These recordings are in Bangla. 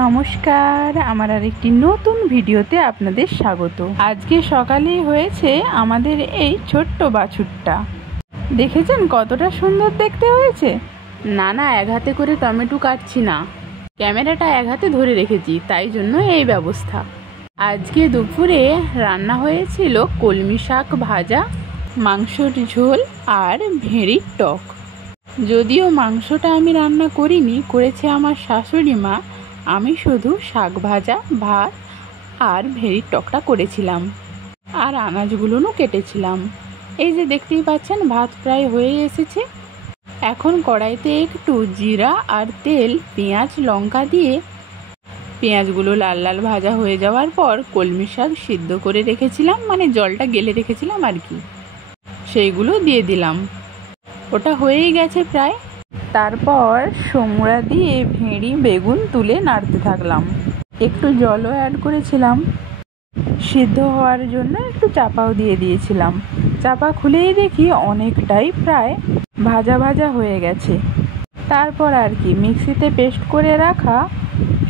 নমস্কার, আমার আরেকটি নতুন ভিডিওতে আপনাদের স্বাগত। আজকে সকালেই হয়েছে আমাদের এই ছোট্ট বাছুরটা। দেখেছেন কতটা সুন্দর দেখতে হয়েছে। না এক হাতে করে টমেটো কাটছি না, ক্যামেরাটা এক হাতে ধরে রেখেছি, তাই জন্য এই ব্যবস্থা। আজকে দুপুরে রান্না হয়েছিল কলমি শাক ভাজা, মাংসর ঝোল আর ভেড়ির টক। যদিও মাংসটা আমি রান্না করিনি, করেছে আমার শাশুড়ি মা। আমি শুধু শাক ভাজা, ভাত আর ভেড়ির টকটা করেছিলাম, আর আনাজগুলোও কেটেছিলাম। এই যে দেখতেই পাচ্ছেন ভাত প্রায় হয়ে এসেছে। এখন কড়াইতে একটু জিরা আর তেল, পেঁয়াজ লঙ্কা দিয়ে পেঁয়াজগুলো লাল লাল ভাজা হয়ে যাওয়ার পর কলমি শাক সিদ্ধ করে রেখেছিলাম, মানে জলটা গেলে রেখেছিলাম আর কি, সেইগুলো দিয়ে দিলাম। ওটা হয়েই গেছে প্রায়। তারপর সোমরা দিয়ে ভেড়ি বেগুন তুলে নাড়তে থাকলাম। একটু জলও অ্যাড করেছিলাম সিদ্ধ হওয়ার জন্য, একটু চাপাও দিয়ে দিয়েছিলাম। চাপা খুলেই দেখি অনেকটাই প্রায় ভাজা ভাজা হয়ে গেছে। তারপর আর কি মিক্সিতে পেস্ট করে রাখা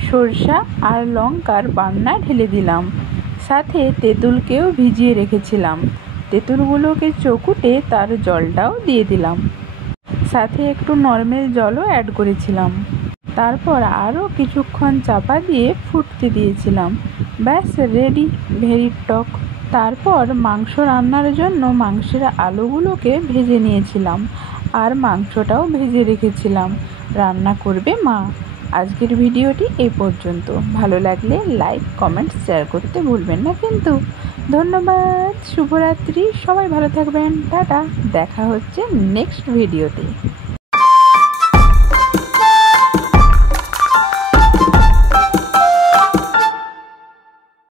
সরষা আর লঙ্কার বান্না ঢেলে দিলাম। সাথে তেঁতুলকেও ভিজিয়ে রেখেছিলাম, তেঁতুলগুলোকে চকুটে তার জলটাও দিয়ে দিলাম। সাথে একটু নর্মাল জলও অ্যাড করেছিলাম। তারপর আরও কিছুক্ষণ চাপা দিয়ে ফুটতে দিয়েছিলাম। ব্যাস রেডি ভেড়ির টক। তারপর মাংস রান্নার জন্য মাংসের আলুগুলোকে ভেজে নিয়েছিলাম, আর মাংসটাও ভেজে রেখেছিলাম। রান্না করবে মা। আজকের ভিডিওটি এই পর্যন্ত। ভালো লাগলে লাইক, কমেন্ট, শেয়ার করতে ভুলবেন না কিন্তু। ধন্যবাদ, শুভরাত্রি, সবাই ভালো থাকবেন, টাটা। দেখা হচ্ছে নেক্সট ভিডিওতে।